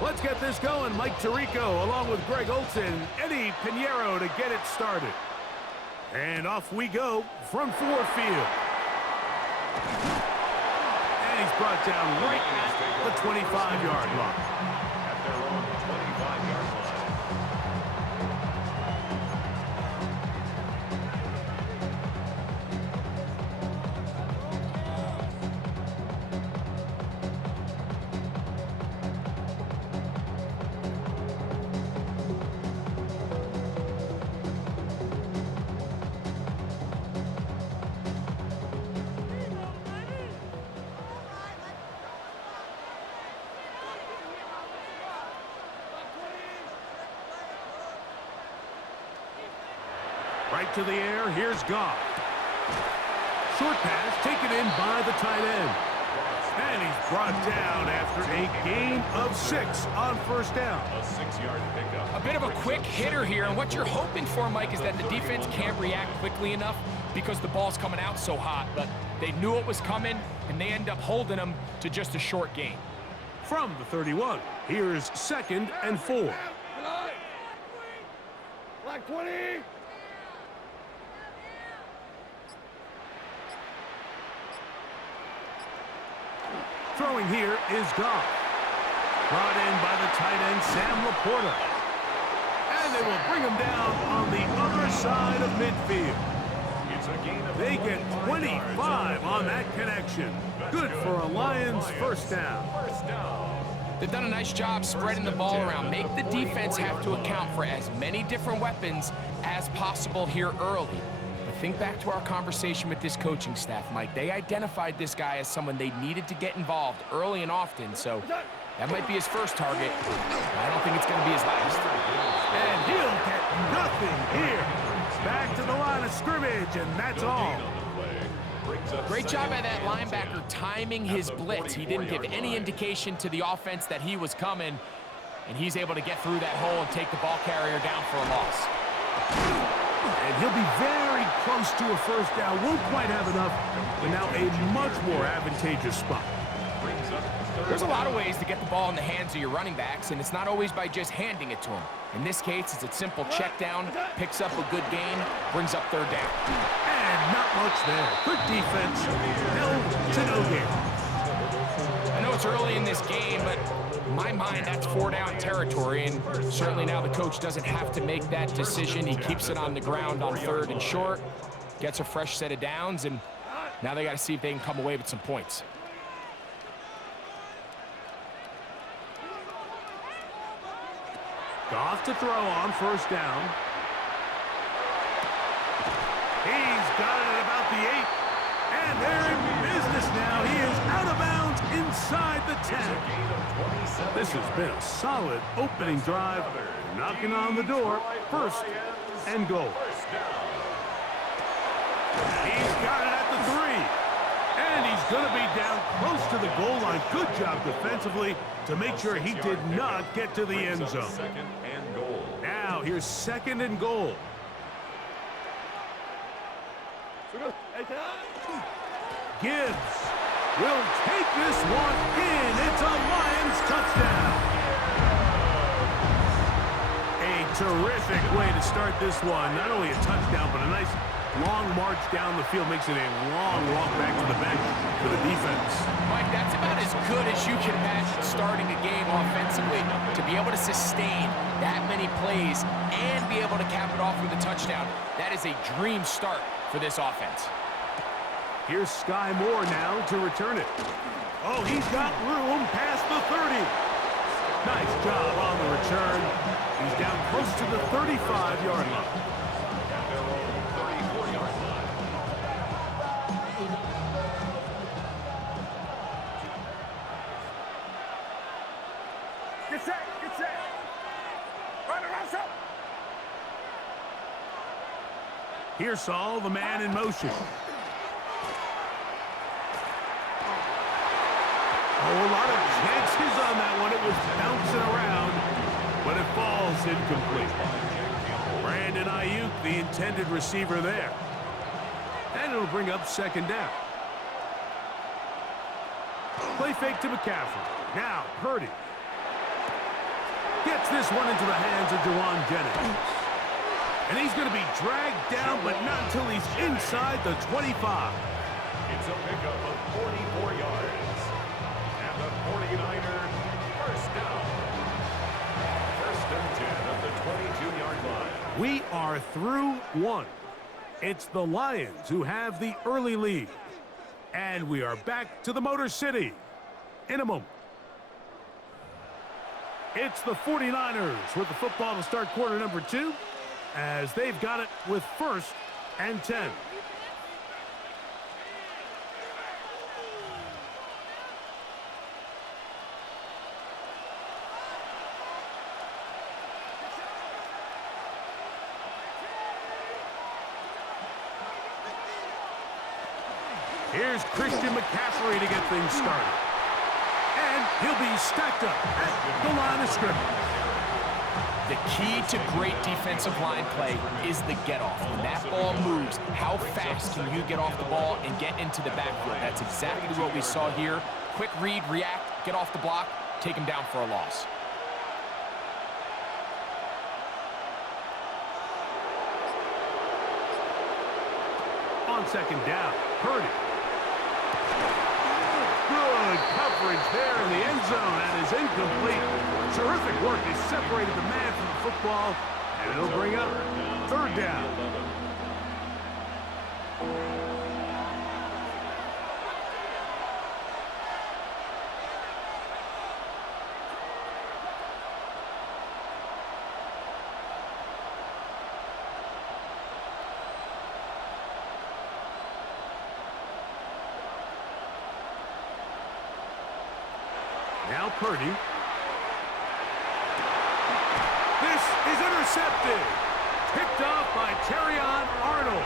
Let's get this going. Mike Tirico along with Greg Olson, Eddie Pinheiro to get it started. And off we go from forefield. And he's brought down right at the 25-yard line. At their own 25-yard line. Right to the air, here's Goff. Short pass taken in by the tight end. And he's brought down after a gain of 6 on first down. A 6-yard pickup. A bit of a quick hitter here, and what you're hoping for, Mike, is that the defense can't react quickly enough because the ball's coming out so hot. But they knew it was coming, and they end up holding them to just a short gain. From the 31, here's 2nd and 4. Black 20! Throwing here is Goff. Brought in by the tight end, Sam Laporta. And they will bring him down on the other side of midfield. It's a gain of They get 25 on that connection. Good for a Lions first down. First down. They've done a nice job spreading the ball around. Make the defense have to account for as many different weapons as possible here early. But think back to our conversation with this coaching staff, Mike. They identified this guy as someone they needed to get involved early and often, so that might be his first target. I don't think it's going to be his last. And he'll get nothing here. Back to the line of scrimmage, and that's all. Great job by that linebacker timing his blitz. He didn't give any indication to the offense that he was coming, and he's able to get through that hole and take the ball carrier down for a loss. And he'll be very close to a first down. Won't quite have enough, but now a much more advantageous spot. There's a lot of ways to get the ball in the hands of your running backs, and it's not always by just handing it to them. In this case, it's a simple check down, picks up a good gain, brings up 3rd down. And not much there. Good defense. Held to no gain. I know it's early in this game, but in my mind, that's 4-down territory, and certainly now the coach doesn't have to make that decision. He keeps it on the ground on 3rd and short, gets a fresh set of downs, and now they got to see if they can come away with some points. Goff to throw on first down. He's got it at about the 8. And they're in business now. He is out of bounds inside the 10. This has been a solid opening drive. Knocking on the door. 1st and goal. He's got it at the 3. And he's going to be down close to the goal line. Good job defensively to make sure he did not get to the end zone. 2nd and goal. Now here's 2nd and goal. Gibbs will take this one in. It's a Lions touchdown. A terrific way to start this one. Not only a touchdown, but a nice long march down the field. Makes it a long walk back to the bench for the defense. Mike, that's about as good as you can imagine starting a game offensively. To be able to sustain that many plays and be able to cap it off with a touchdown, that is a dream start for this offense. Here's Sky Moore now to return it. Oh, he's got room past the 30. Nice job on the return. He's down close to the 35-yard line. At their own 34-yard line. Get set! Get set! Run around, up! Pearsall, the man in motion. Oh, a lot of chances on that one. It was bouncing around, but it falls incomplete. Brandon Ayuk, the intended receiver there. And it'll bring up 2nd down. Play fake to McCaffrey. Now, Purdy. Gets this one into the hands of Juwan Jennings. And he's going to be dragged down, but not until he's inside the 25. It's a pickup of 44 yards. And the 49er first down. First and 10 at the 22-yard line. We are through one. It's the Lions who have the early lead. And we are back to the Motor City in a moment. It's the 49ers with the football to start quarter number 2, as they've got it with first and 10. Here's Christian McCaffrey to get things started. And he'll be stacked up at the line of scrimmage. The key to great defensive line play is the get-off. When that ball moves, how fast can you get off the ball and get into the backfield? That's exactly what we saw here. Quick read, react, get off the block, take him down for a loss. On second down, Purdy. Good coverage there in the end zone, and is incomplete. Terrific work. He separated the man from the football, and it'll bring up third down. Now Purdy. This is intercepted. Picked off by Terrion Arnold.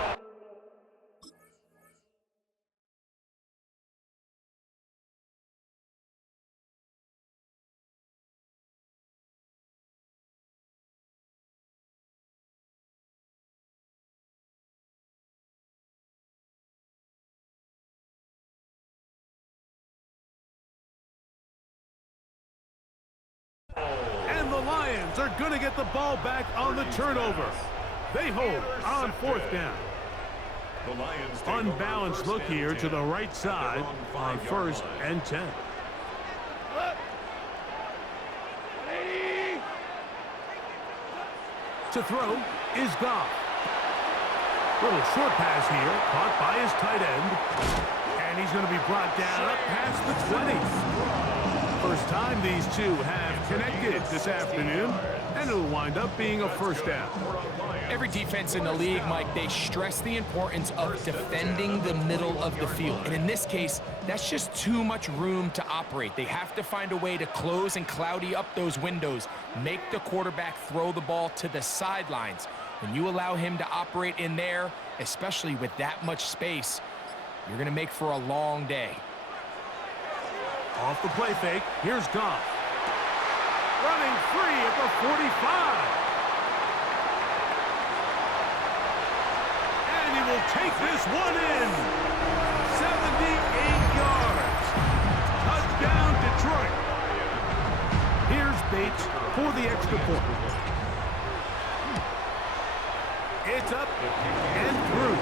And the Lions are going to get the ball back on the turnover. They hold on fourth down. Unbalanced look here to the right side on first and 10. To throw is Goff. Little short pass here, caught by his tight end. And he's going to be brought down up past the 20. First time these two have connected this afternoon, and it'll wind up being a first down. Every defense in the league, Mike, they stress the importance of defending the middle of the field. And in this case, that's just too much room to operate. They have to find a way to close and cloudy up those windows, make the quarterback throw the ball to the sidelines. When you allow him to operate in there, especially with that much space, you're going to make for a long day. Off the play fake, here's Goff. Running free at the 45. And he will take this one in. 78 yards. Touchdown, Detroit. Here's Bates for the extra point. It's up and through.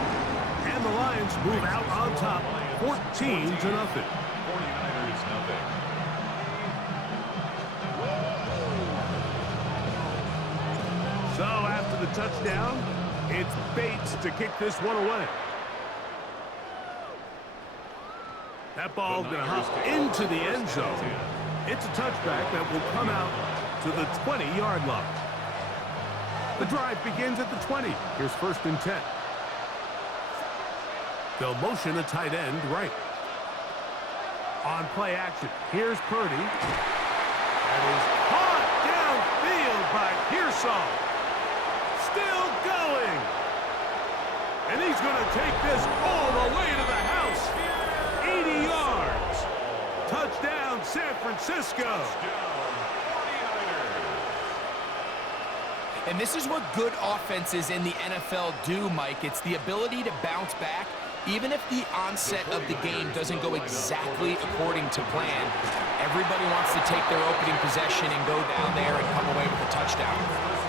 And the Lions move out on top, 14-0. So after the touchdown, it's Bates to kick this one away. That ball's going to hop into the end zone. It's a touchback that will come out to the 20-yard line. The drive begins at the 20. Here's first and 10. They'll motion a tight end right. On play action, here's Purdy. That is caught downfield by Pearsall. Still going. And he's going to take this all the way to the house. 80 yards. Touchdown, San Francisco. And this is what good offenses in the NFL do, Mike. It's the ability to bounce back Even if the onset of the game doesn't go exactly according to plan, everybody wants to take their opening possession and go down there and come away with a touchdown.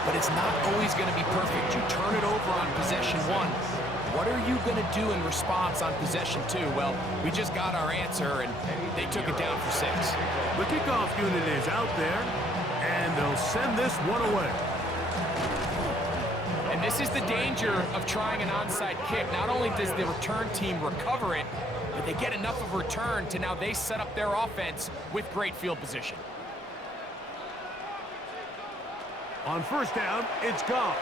But it's not always going to be perfect. You turn it over on possession 1. What are you going to do in response on possession 2? Well, we just got our answer, and they took it down for 6. The kickoff unit is out there, and they'll send this one away. And this is the danger of trying an onside kick. Not only does the return team recover it, but they get enough of a return to now they set up their offense with great field position. On first down, it's Goff.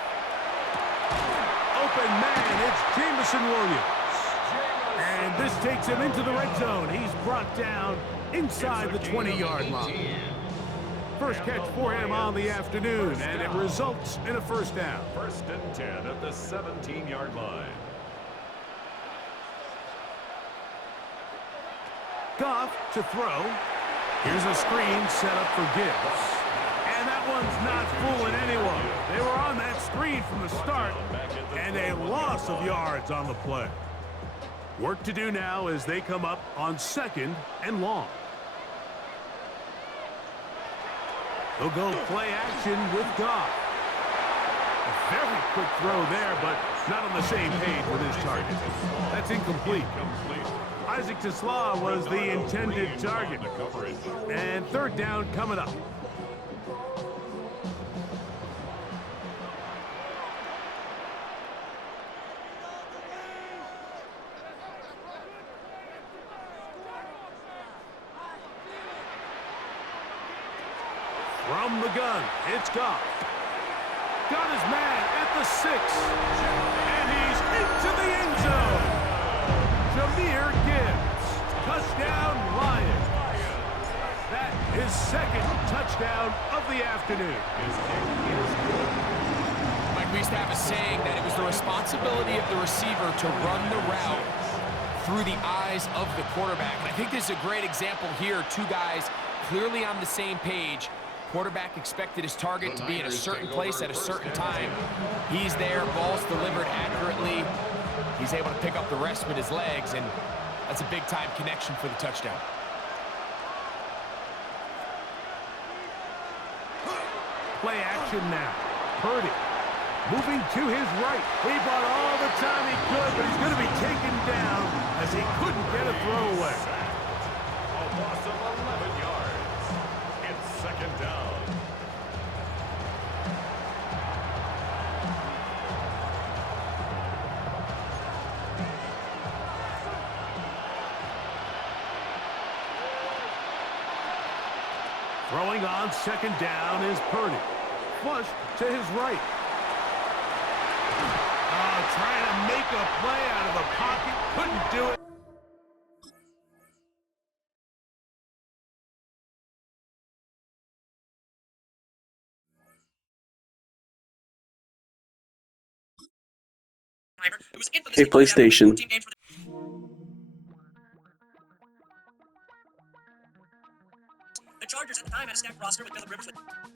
Open man, it's Jameson Williams. And this takes him into the red zone. He's brought down inside the 20-yard line. First catch for him on the afternoon, and it results in a first down. First and 10 at the 17-yard line. Goff to throw. Here's a screen set up for Gibbs. And that one's not fooling anyone. They were on that screen from the start, and a loss of yards on the play. Work to do now as they come up on second and long. They'll go play action with Goff. A very quick throw there, but not on the same page with his target. That's incomplete. Isaac Tesla was the intended target. And third down coming up. From the gun, it's Goff. Got his man at the 6. And he's into the end zone. Jahmyr Gibbs. Touchdown, Lions. That is second touchdown of the afternoon. Mike, we used to have a saying that it was the responsibility of the receiver to run the route through the eyes of the quarterback. And I think this is a great example here. Two guys clearly on the same page. Quarterback expected his target to be in a certain place at a certain time. He's there, ball's delivered accurately. He's able to pick up the rest with his legs, and that's a big-time connection for the touchdown. Play action now. Purdy moving to his right. He bought all the time he could, but he's going to be taken down as he couldn't get a throwaway. A loss of 11 yards. It's second down. Throwing on second down is Purdy. Flush to his right. Trying to make a play out of the pocket. Couldn't do it. Hey, PlayStation. The Chargers at the time had a stacked roster with Phillip Rivers.